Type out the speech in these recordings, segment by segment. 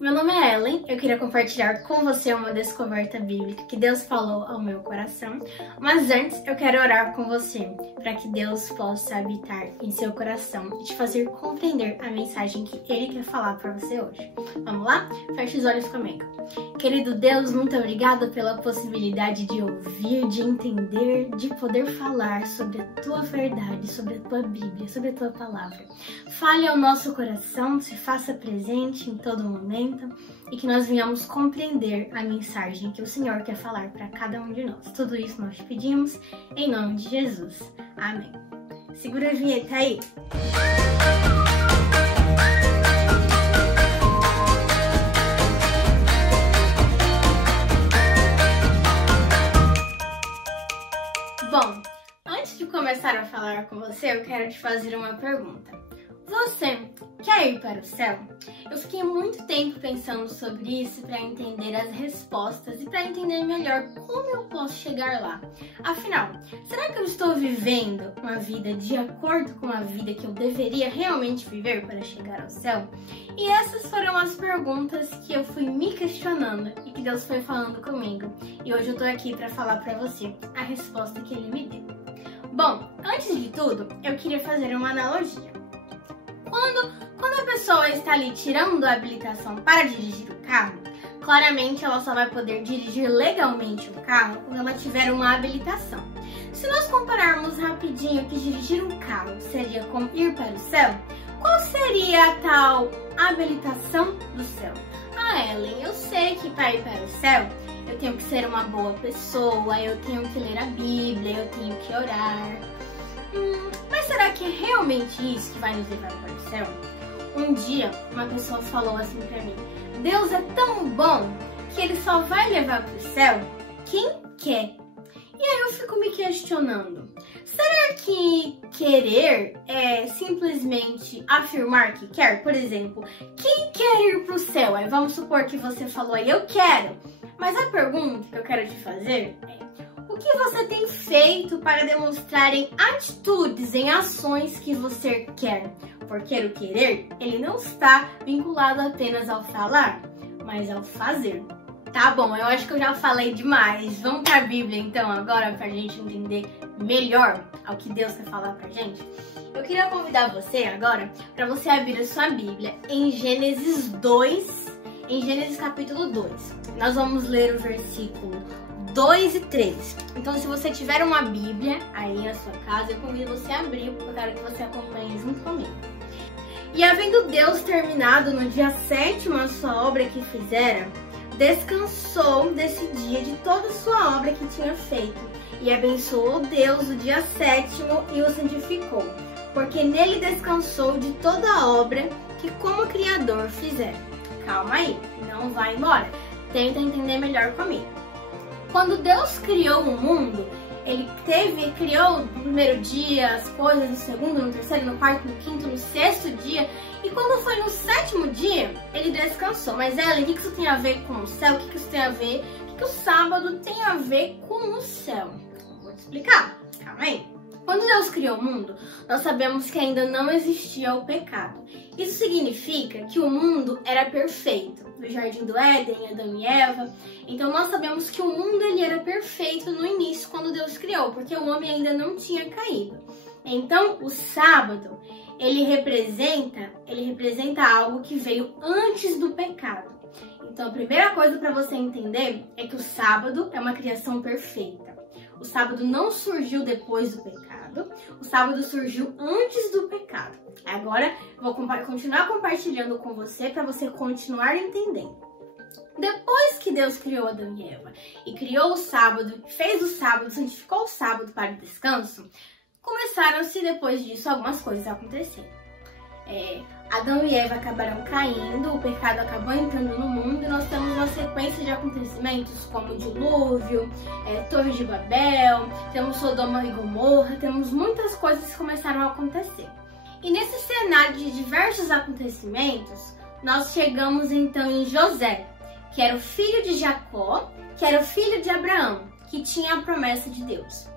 Meu nome é Ellen, eu queria compartilhar com você uma descoberta bíblica que Deus falou ao meu coração, mas antes eu quero orar com você para que Deus possa habitar em seu coração e te fazer compreender a mensagem que Ele quer falar para você hoje. Vamos lá? Feche os olhos comigo. Querido Deus, muito obrigada pela possibilidade de ouvir, de entender, de poder falar sobre a Tua verdade, sobre a Tua Bíblia, sobre a Tua Palavra. Fale ao nosso coração, se faça presente em todo momento e que nós venhamos compreender a mensagem que o Senhor quer falar para cada um de nós. Tudo isso nós te pedimos em nome de Jesus. Amém. Segura a vinheta aí. Bom, antes de começar a falar com você, eu quero te fazer uma pergunta. Você quer ir para o céu? Eu fiquei muito tempo pensando sobre isso para entender as respostas e para entender melhor como eu posso chegar lá. Afinal, será que eu estou vivendo uma vida de acordo com a vida que eu deveria realmente viver para chegar ao céu? E essas foram as perguntas que eu fui me questionando e que Deus foi falando comigo. E hoje eu tô aqui para falar para você a resposta que Ele me deu. Bom, antes de tudo, eu queria fazer uma analogia. Quando a pessoa está ali tirando a habilitação para dirigir o carro, claramente ela só vai poder dirigir legalmente o carro quando ela tiver uma habilitação. Se nós compararmos rapidinho que dirigir um carro seria como ir para o céu, qual seria a tal habilitação do céu? Ah, Ellen, eu sei que para ir para o céu eu tenho que ser uma boa pessoa, eu tenho que ler a Bíblia, eu tenho que orar. Mas será que é realmente isso que vai nos levar para o céu? Um dia, uma pessoa falou assim pra mim: Deus é tão bom que Ele só vai levar para o céu quem quer. E aí eu fico me questionando, será que querer é simplesmente afirmar que quer? Por exemplo, quem quer ir para o céu? Aí vamos supor que você falou aí, eu quero. Mas a pergunta que eu quero te fazer é: o que você tem feito para demonstrar em atitudes, em ações que você quer? Porque o querer, ele não está vinculado apenas ao falar, mas ao fazer. Tá bom, eu acho que eu já falei demais. Vamos para a Bíblia então agora para a gente entender melhor ao que Deus quer falar pra gente? Eu queria convidar você agora para você abrir a sua Bíblia em Gênesis 2, em Gênesis capítulo 2. Nós vamos ler o versículo 2 e 3. Então, se você tiver uma Bíblia aí na sua casa, eu convido você a abrir, porque eu quero que você acompanhe junto comigo. E havendo Deus terminado no dia 7º a sua obra que fizera, descansou desse dia de toda a sua obra que tinha feito, e abençoou Deus o dia 7º e o santificou, porque nele descansou de toda a obra que como Criador fizera. Calma aí, não vai embora. Tenta entender melhor comigo. Quando Deus criou o mundo, Ele criou no primeiro dia as coisas, no segundo, no terceiro, no quarto, no quinto, no sexto dia. E quando foi no 7º dia, Ele descansou. Mas Ellen, o que isso tem a ver com o céu? O que isso tem a ver? O que o sábado tem a ver com o céu? Vou te explicar. Calma aí. Quando Deus criou o mundo, nós sabemos que ainda não existia o pecado. Isso significa que o mundo era perfeito. No Jardim do Éden, Adão e Eva. Então nós sabemos que o mundo ele era perfeito no início, quando Deus criou, porque o homem ainda não tinha caído. Então o sábado, ele representa algo que veio antes do pecado. Então a primeira coisa para você entender é que o sábado é uma criação perfeita. O sábado não surgiu depois do pecado, o sábado surgiu antes do pecado. Agora eu vou continuar compartilhando com você para você continuar entendendo. Depois que Deus criou Adão e Eva e criou o sábado, fez o sábado, santificou o sábado para o descanso, começaram-se depois disso algumas coisas a acontecer. Adão e Eva acabaram caindo, o pecado acabou entrando no mundo e nós temos uma sequência de acontecimentos como o dilúvio, Torre de Babel, temos Sodoma e Gomorra, temos muitas coisas que começaram a acontecer. E nesse cenário de diversos acontecimentos, nós chegamos então em José, que era o filho de Jacó, que era o filho de Abraão, que tinha a promessa de Deus.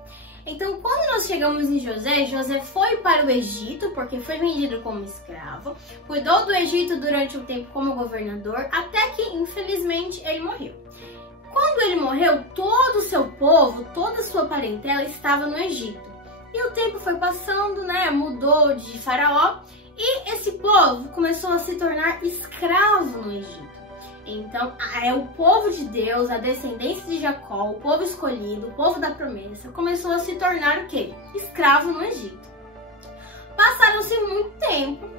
Então, quando nós chegamos em José, José foi para o Egito, porque foi vendido como escravo, cuidou do Egito durante um tempo como governador, até que, infelizmente, ele morreu. Quando ele morreu, todo o seu povo, toda a sua parentela estava no Egito. E o tempo foi passando, né? Mudou de Faraó, e esse povo começou a se tornar escravo no Egito. Então, é o povo de Deus, a descendência de Jacó, o povo escolhido, o povo da promessa, começou a se tornar o quê? Escravo no Egito. Passaram-se muito tempo,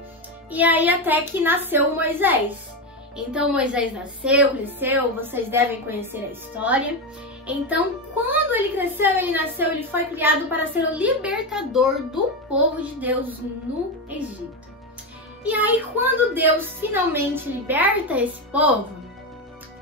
e aí até que nasceu Moisés. Então, Moisés nasceu, cresceu, vocês devem conhecer a história. Então, quando ele cresceu, ele nasceu, ele foi criado para ser o libertador do povo de Deus no Egito. E aí, quando Deus finalmente liberta esse povo,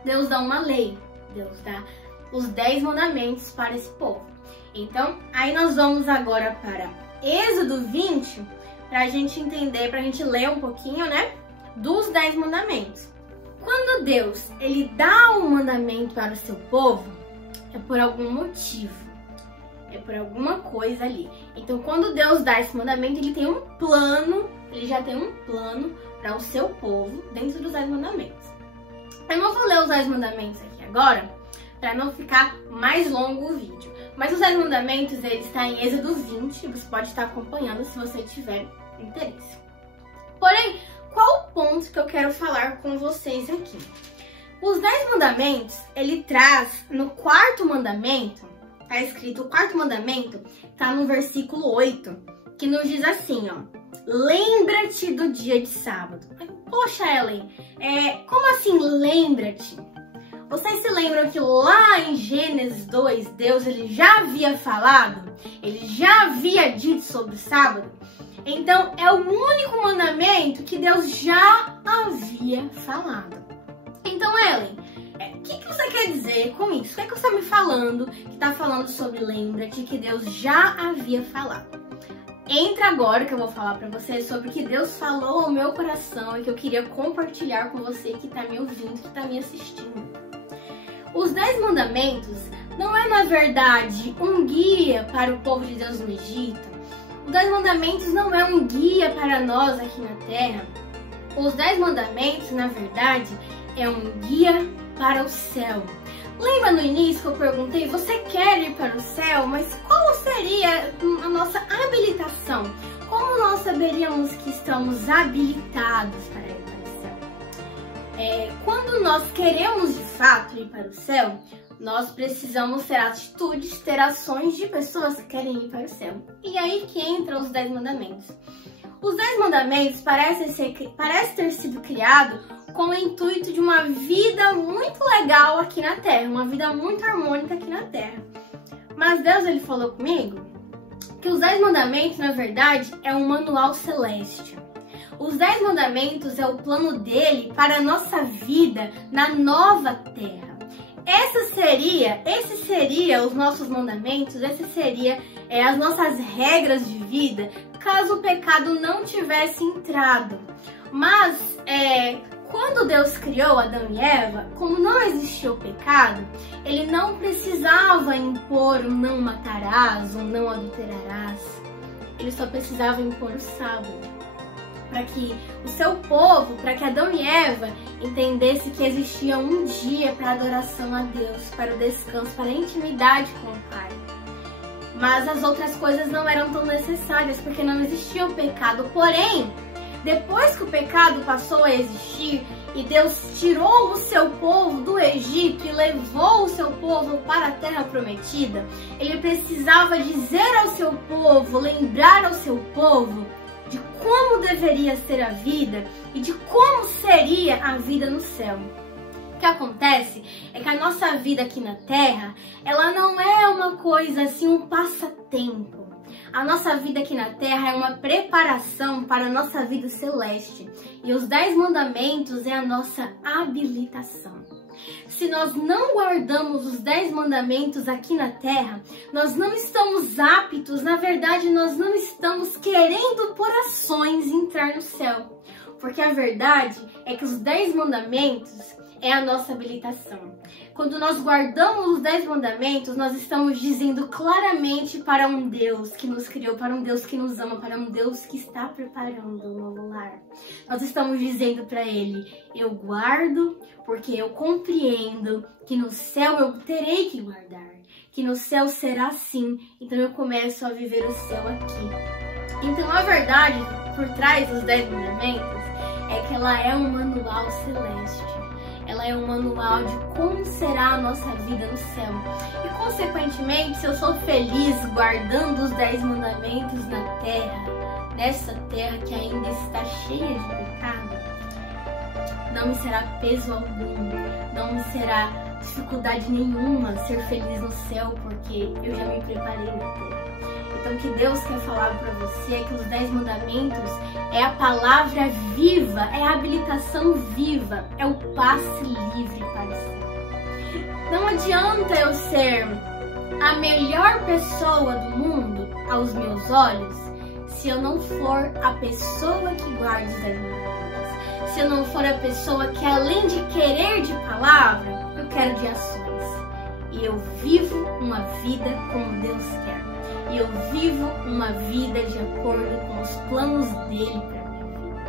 Deus dá uma lei, Deus dá os 10 mandamentos para esse povo. Então, aí nós vamos agora para Êxodo 20, para a gente entender, para a gente ler um pouquinho, né, dos 10 mandamentos. Quando Deus, ele dá um mandamento para o seu povo, é por algum motivo, é por alguma coisa ali. Então, quando Deus dá esse mandamento, ele tem um plano, ele já tem um plano para o seu povo dentro dos 10 mandamentos. Eu não vou ler os 10 mandamentos aqui agora, para não ficar mais longo o vídeo. Mas os 10 mandamentos, ele está em Êxodo 20, você pode estar acompanhando se você tiver interesse. Porém, qual o ponto que eu quero falar com vocês aqui? Os 10 mandamentos, ele traz no 4º mandamento, tá escrito, o 4º mandamento tá no versículo 8, que nos diz assim, ó: lembra-te do dia de sábado. Poxa, Ellen, como assim lembra-te? Vocês se lembram que lá em Gênesis 2, Deus ele já havia falado, ele já havia dito sobre o sábado? Então, é o único mandamento que Deus já havia falado. Então, Ellen, o que você quer dizer com isso? O que é que você está me falando, que está falando sobre lembra-te, que Deus já havia falado? Entra agora que eu vou falar para você sobre o que Deus falou ao meu coração e que eu queria compartilhar com você que está me ouvindo, que está me assistindo. Os 10 mandamentos não é, na verdade, um guia para o povo de Deus no Egito. Os 10 mandamentos não é um guia para nós aqui na Terra. Os 10 mandamentos, na verdade, é um guia para o céu. Lembra no início que eu perguntei, você quer ir para o céu? Mas qual seria a nossa habilitação? Como nós saberíamos que estamos habilitados para ir para o céu? Quando nós queremos de fato ir para o céu, nós precisamos ter atitudes, ter ações de pessoas que querem ir para o céu. E aí que entram os 10 mandamentos. Os 10 mandamentos parecem ter sido criados com o intuito de uma vida muito legal aqui na Terra, uma vida muito harmônica aqui na Terra. Mas Deus ele falou comigo que os 10 mandamentos, na verdade, é um manual celeste. Os 10 mandamentos é o plano dele para a nossa vida na nova Terra. Esses seriam os nossos mandamentos, esses seriam as nossas regras de vida, caso o pecado não tivesse entrado. Mas, quando Deus criou Adão e Eva, como não existia o pecado, ele não precisava impor um não matarás, um não adulterarás. Ele só precisava impor o sábado. Para que o seu povo, para que Adão e Eva entendesse que existia um dia para adoração a Deus, para o descanso, para a intimidade com o Pai. Mas as outras coisas não eram tão necessárias, porque não existia o pecado. Porém, depois que o pecado passou a existir e Deus tirou o seu povo do Egito e levou o seu povo para a Terra Prometida, ele precisava dizer ao seu povo, lembrar ao seu povo de como deveria ser a vida e de como seria a vida no céu. O que acontece é que a nossa vida aqui na Terra, ela não é uma coisa assim, um passatempo. A nossa vida aqui na Terra é uma preparação para a nossa vida celeste. E os 10 mandamentos é a nossa habilitação. Se nós não guardamos os 10 mandamentos aqui na Terra, nós não estamos aptos, na verdade, nós não estamos querendo por ações entrar no céu. Porque a verdade é que os 10 mandamentos, é a nossa habilitação. Quando nós guardamos os 10 mandamentos, nós estamos dizendo claramente para um Deus que nos criou, para um Deus que nos ama, para um Deus que está preparando um novo lar. Nós estamos dizendo para Ele, eu guardo porque eu compreendo que no céu eu terei que guardar, que no céu será assim, então eu começo a viver o céu aqui. Então a verdade por trás dos 10 mandamentos é que ela é um manual celeste. Ela é um manual de como será a nossa vida no céu. E, consequentemente, se eu sou feliz guardando os 10 mandamentos na terra, nessa terra que ainda está cheia de pecado, não me será peso algum, não me será dificuldade nenhuma ser feliz no céu, porque eu já me preparei na terra. Então, o que Deus quer falar para você é que os 10 mandamentos é a palavra viva, é a habilitação viva, é o passe livre para o céu. Não adianta eu ser a melhor pessoa do mundo aos meus olhos se eu não for a pessoa que guarda os 10 mandamentos. Se eu não for a pessoa que, além de querer de palavra, eu quero de ações. E eu vivo uma vida como Deus quer. E eu vivo uma vida de acordo com os planos dele para minha vida.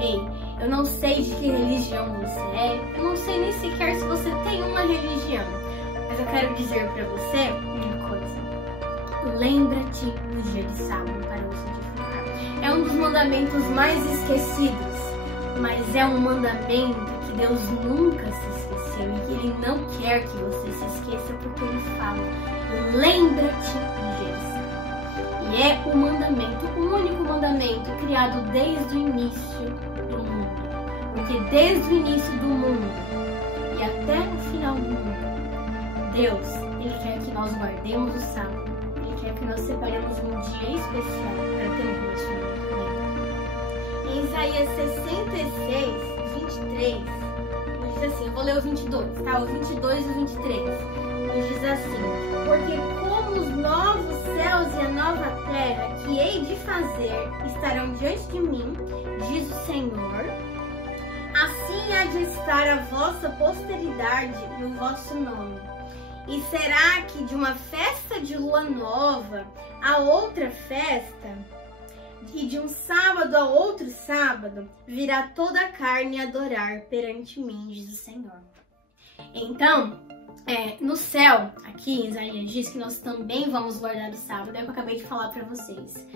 Ei, eu não sei de que religião você é, eu não sei nem sequer se você tem uma religião, mas eu quero dizer para você uma coisa. Lembra-te do dia de sábado para o santificar. É um dos mandamentos mais esquecidos, mas é um mandamento que Deus nunca se esqueceu e que Ele não quer que você se esqueça, porque Ele fala, lembra-te do dia de sábado. E é o mandamento, o único mandamento criado desde o início do mundo. Porque desde o início do mundo e até o final do mundo, Deus, Ele quer que nós guardemos o sábado. Ele quer que nós separemos um dia especial para ter um relacionamento com Ele. Em Isaías 66, 23, nos diz assim, eu vou ler o 22, tá? O 22 e o 23. Nos diz assim, porque como os novos céus e a nova terra que hei de fazer estarão diante de mim, diz o Senhor, assim há de estar a vossa posteridade e o vosso nome. E será que de uma festa de lua nova a outra festa, e de um sábado a outro sábado, virá toda a carne adorar perante mim, diz o Senhor. Então, no céu, aqui em Isaías diz que nós também vamos guardar o sábado, é o que eu acabei de falar para vocês.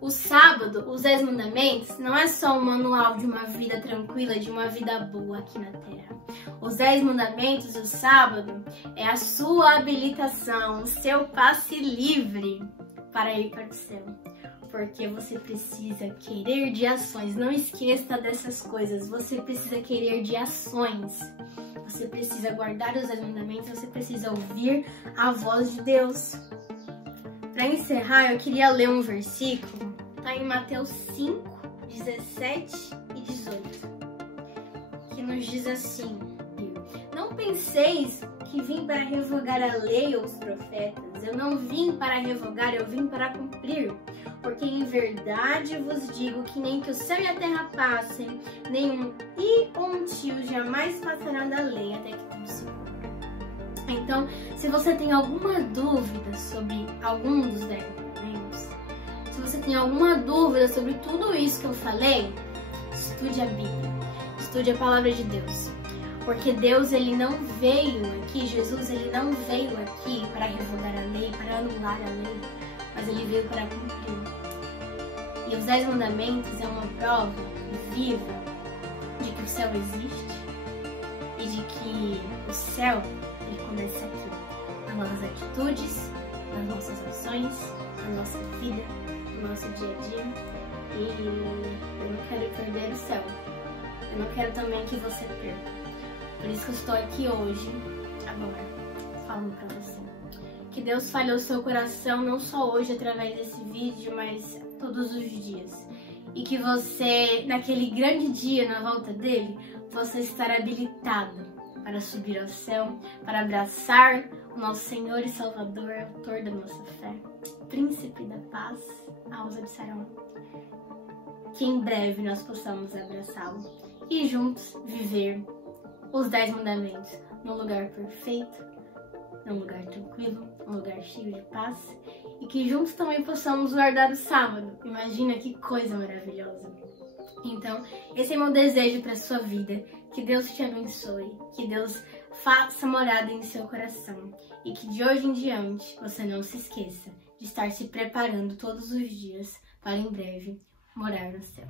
O sábado, os 10 mandamentos, não é só um manual de uma vida tranquila, de uma vida boa aqui na terra. Os 10 mandamentos e o sábado é a sua habilitação, o seu passe livre para ir para o céu. Porque você precisa querer de ações, não esqueça dessas coisas, você precisa querer de ações. Você precisa guardar os 10 mandamentos, você precisa ouvir a voz de Deus. Para encerrar, eu queria ler um versículo, tá em Mateus 5, 17 e 18, que nos diz assim, não penseis que vim para revogar a lei ou os profetas, eu não vim para revogar, eu vim para cumprir. Porque em verdade vos digo que nem que o céu e a terra passem, nenhum e um tio jamais passará da lei até que tudo se cumpra. Então, se você tem alguma dúvida sobre algum dos 10 mandamentos, se você tem alguma dúvida sobre tudo isso que eu falei, estude a Bíblia, estude a palavra de Deus. Porque Deus, Ele não veio aqui, Jesus, Ele não veio aqui para revogar a lei, para anular a lei, mas Ele veio para cumprir. E os 10 mandamentos é uma prova viva de que o céu existe e de que o céu, ele começa aqui, nas nossas atitudes, nas nossas ações, na nossa vida, no nosso dia a dia. E eu não quero perder o céu. Eu não quero também que você perca. Por isso que eu estou aqui hoje, agora, falando para você. Que Deus fale ao seu coração, não só hoje através desse vídeo, mas todos os dias. E que você, naquele grande dia na volta dele, você estará habilitado para subir ao céu, para abraçar o nosso Senhor e Salvador, autor da nossa fé, príncipe da paz, aos Absalão. Que em breve nós possamos abraçá-lo e juntos viver os 10 mandamentos num lugar perfeito, num lugar tranquilo, num lugar cheio de paz, e que juntos também possamos guardar o sábado. Imagina que coisa maravilhosa! Então, esse é meu desejo para sua vida, que Deus te abençoe, que Deus faça morada em seu coração e que de hoje em diante você não se esqueça de estar se preparando todos os dias para em breve morar no céu.